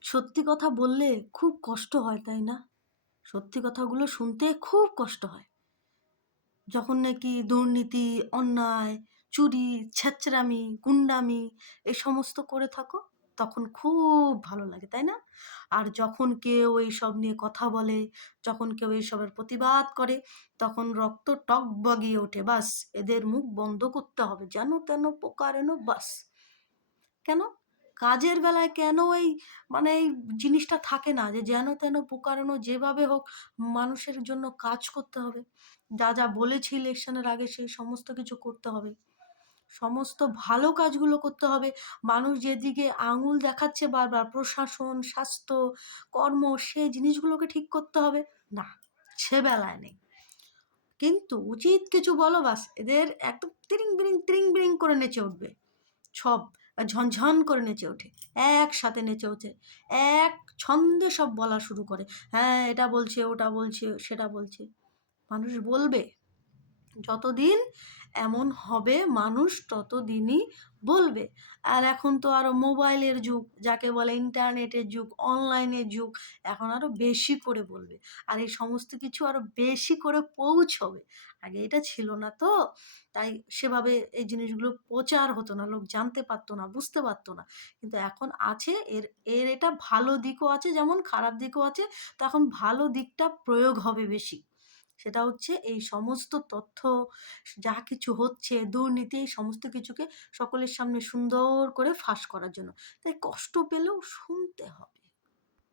সত্যি কথা বললে খুব কষ্ট হয়, তাই না? সত্যি কথাগুলো শুনতে খুব কষ্ট হয়। যখন নাকি দুর্নীতি, অন্যায়, চুরি, ছেঁচড়ামি, গুন্ডামি এই সমস্ত করে থাকো, তখন খুব ভালো লাগে, তাই না? আর যখন কেউ এইসব নিয়ে কথা বলে, যখন কেউ এইসবের প্রতিবাদ করে, তখন রক্ত টগবগিয়ে ওঠে। বাস এদের মুখ বন্ধ করতে হবে। যেন তেন প্রকারেণ বাস। কেন? কাজের বেলায় কেন এই জিনিসটা থাকে না যে যেন তেন প্রকারেণ যেভাবে হোক মানুষের জন্য কাজ করতে হবে। যা, যা বলেছি ইলেকশনের আগে সেই সমস্ত কিছু করতে হবে। সমস্ত ভালো কাজগুলো করতে হবে। মানুষ যেদিকে আঙুল দেখাচ্ছে বারবার প্রশাসন, স্বাস্থ্য, কর্ম সেই জিনিসগুলোকে ঠিক করতে হবে। না, সে বেলায় নেই। কিন্তু উচিত কিছু বলো বাস এদের একদম তিরিং-বিরিং, তিরিং-বিরিং করে নেচে উঠবে। সব ঝনঝন করে নেচে ওঠে। একসাথে নেচে ওঠে। এক ছন্দে সব বলা শুরু করে। হ্যাঁ, এটা বলছে, ওটা বলছে, সেটা বলছে। মানুষ বলবে। যতদিন এমন হবে মানুষ ততদিনই বলবে। আর এখন তো আরো মোবাইলের যুগ, যাকে বলে ইন্টারনেটের যুগ, অনলাইনের যুগ। এখন আরো বেশি করে বলবে। আর এই সমস্ত কিছু আরো বেশি করে পৌঁছবে। আগে এটা ছিল না তো। তাই সেভাবে এই জিনিসগুলো প্রচার হতো না। লোক জানতে পারত না, বুঝতে পারত না। কিন্তু এখন আছে এর এর এটা ভালো দিকও আছে যেমন খারাপ দিকও আছে। তো এখন ভালো দিকটা প্রয়োগ হবে বেশি। সেটা হচ্ছে এই সমস্ত তথ্য যা কিছু হচ্ছে, দুর্নীতি এই সমস্ত কিছুকে সকলের সামনে সুন্দর করে ফাঁস করার জন্য। তাই কষ্ট পেলেও শুনতে হবে।